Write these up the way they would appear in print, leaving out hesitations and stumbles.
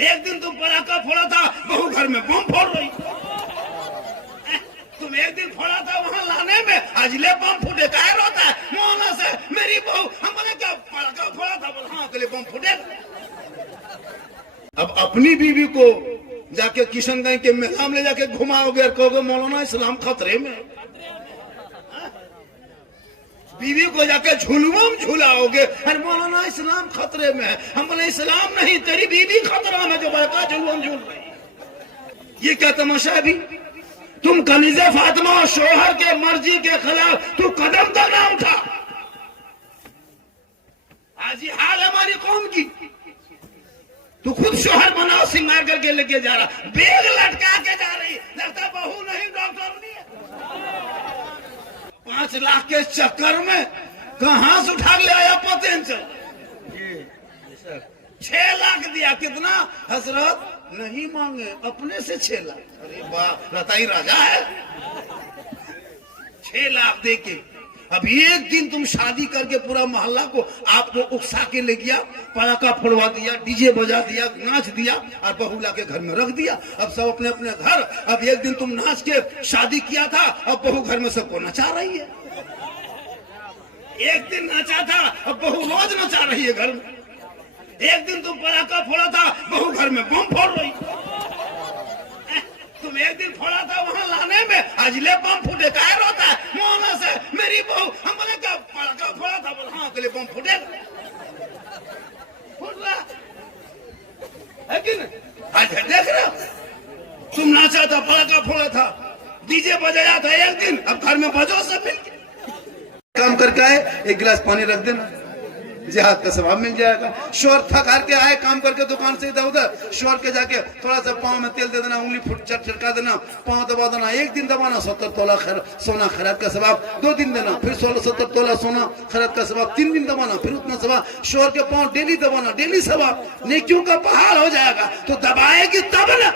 एक दिन तुम पटाखा फोड़ा था, बहू घर में बम फोड़ रही। तुम एक दिन फोड़ा था वहां लाने में, आज ले बम फूटे का रोता है मोहना से मेरी बहू। हम बोले क्या पटाखा फोड़ा था, बोले हाँ अगले बम फूटे। अब अपनी बीवी को जाके किशनगंज के मेला में ले जाके घुमाओगे और कहोगे मौलाना इस्लाम खतरे में। बीवी को जाके झुलुआ में झुलाओगे और मौलाना इस्लाम खतरे में है। हम बोले इस्लाम नहीं, तेरी बीवी खतरा में जो बड़का झुलुआ में झूल रही। ये क्या तमाशा है भी? तुम कनीज़े फातिमा और शोहर के मर्जी के खिलाफ तू कदम तक ना उठा। आज ये हाल हमारी कौम की। तू खुद शोहर बनाओ, सिंगार करके लेके जा रहा, बैग लटका के जा रही, लगता बहू नहीं डॉक्टर नहीं है। 5 लाख के चक्कर में कहां से उठा ले आया पोटेंशियल। 6 लाख दिया, कितना हजरत? नहीं मांगे, अपने से 6 लाख। अरे वाह, रताई राजा है। 6 लाख दे के अब एक दिन तुम शादी करके पूरा मोहल्ला को आपको उकसा के ले गया, पटाखा फोड़वा दिया, डीजे बजा दिया, नाच दिया और बहू ला के घर में रख दिया। अब सब अपने अपने घर। अब एक दिन तुम नाच के शादी किया था, अब बहू घर में सबको नचा रही है। एक दिन नचा था, अब बहू रोज नचा रही है घर में। एक दिन तुम पटाखा फोड़ा था, बहू घर में बम फोड़ रही। तुम एक दिन फोड़ा था वहां लाने में, आज ले बम फूटे का रोता है मोहना से मेरी बहू। हम बोले क्या पटाखा फोड़ा था, बोले हाँ अगले बम फूटे। फूट रहा है कि नहीं? आज देख रहे हो, तुम नाचा था, पटाखा फोड़ा था, डीजे बजाया था एक दिन, अब घर में बजो सब मिलके। काम करके आए, एक गिलास पानी रख देना, जिहाद का सवाब मिल जाएगा। शोर थक हार के आए काम करके दुकान से इधर उधर, शोर के जाके थोड़ा सा पाँव में तेल दे देना, उंगली फुट छिड़का देना, पाँव दबा देना। एक दिन दबाना 70 तोला सोना खरीद का सवाब। 2 दिन देना, फिर 16-17 तोला सोना खरीद का सवाब। 3 दिन दबाना, फिर उतना सवाब। शोर के पाँव डेली दबाना, डेली सवाब। नेकियों का पहाड़ हो जाएगा। तो दबाएगी तब ना।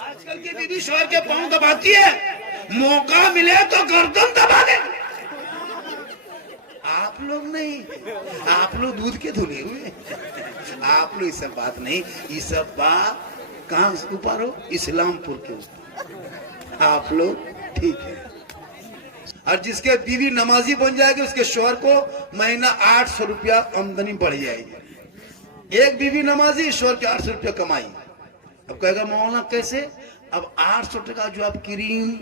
आजकल की बीवी शोर के पाँव दबाती है, मौका मिले तो गर्दन दबा दे। आप लोग नहीं, आप लोग दूध के धुले हुए। आप लोग ये सब बात नहीं, ये सब बात कहाँ ऊपर हो? इस्लामपुर के ऊपर। आप लोग ठीक है। और जिसके बीवी नमाजी बन जाएगी, उसके शौहर को महीना 800 रुपया आमदनी बढ़ जाएगी। एक बीवी नमाजी, शौहर के 800 रुपया कमाई। अब कहेगा मौलाना कैसे? अब 800 टका जो आप cream,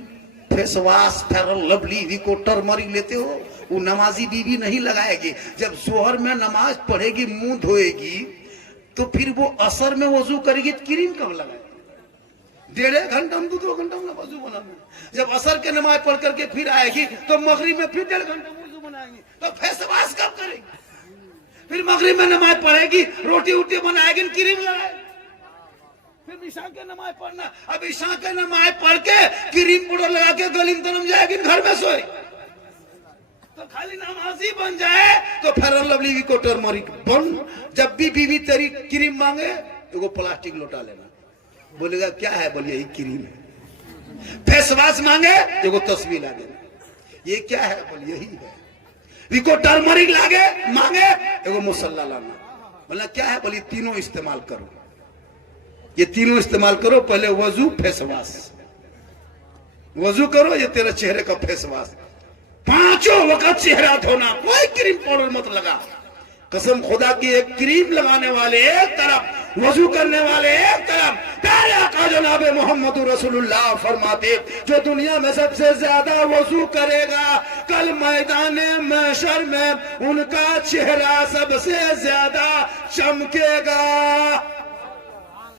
face wash, fair lovely, Vicco, turmeric लेते हो, वो नमाजी बीवी नहीं लगाएगी। जब जोहर में नमाज पढ़ेगी, मुंह धोएगी, तो फिर वो असर में वजू करेगी, क्रीम कब लगाएगी? 1.5 घंटा में 2 घंटा में वजू बनाना। जब असर के नमाज पढ़ करके फिर आएगी, तो मगरिब में फिर 1.5 घंटा वजू बनाएंगी। तो फेस वॉश कब करेगी? फिर मगरिब में नमाज पढ़ेगी, रोटी वोटी बनाएगी, क्रीम लगाएगी। फिर ईशा के नमाज पढ़ना। अब ईशा के नमाज पढ़ के क्रीम पाउडर लगा के गली में तनम जाएगी, घर में सोए। तो खाली नमाजी बन जाए तो फेयर लवली को टर्मरिक बन। जब भी बीवी तेरी क्रीम मांगे तो वो प्लास्टिक लौटा लेना। बोलेगा क्या है? बोलिए यही क्रीम है। फेस वॉश मांगे तो वो तस्वीर ला देना। ये क्या है? बोलिए यही है। विको टर्मरिक लागे मांगे एगो मुसल्ला लाना। बोला क्या है? बोलिए तीनों इस्तेमाल करो, ये तीनों इस्तेमाल करो। पहले वजू, फेस वॉश। वजू करो, ये तेरे चेहरे का फेस वॉश। 5 वक्त चेहरा धोना, कोई क्रीम पाउडर मत लगा। कसम खुदा की, एक क्रीम लगाने वाले एक तरफ, वजू करने वाले एक तरफ। प्यारे आका जनाब मोहम्मद रसूलुल्लाह फरमाते, जो दुनिया में सबसे ज्यादा वजू करेगा, कल मैदान महशर में उनका चेहरा सबसे ज्यादा चमकेगा।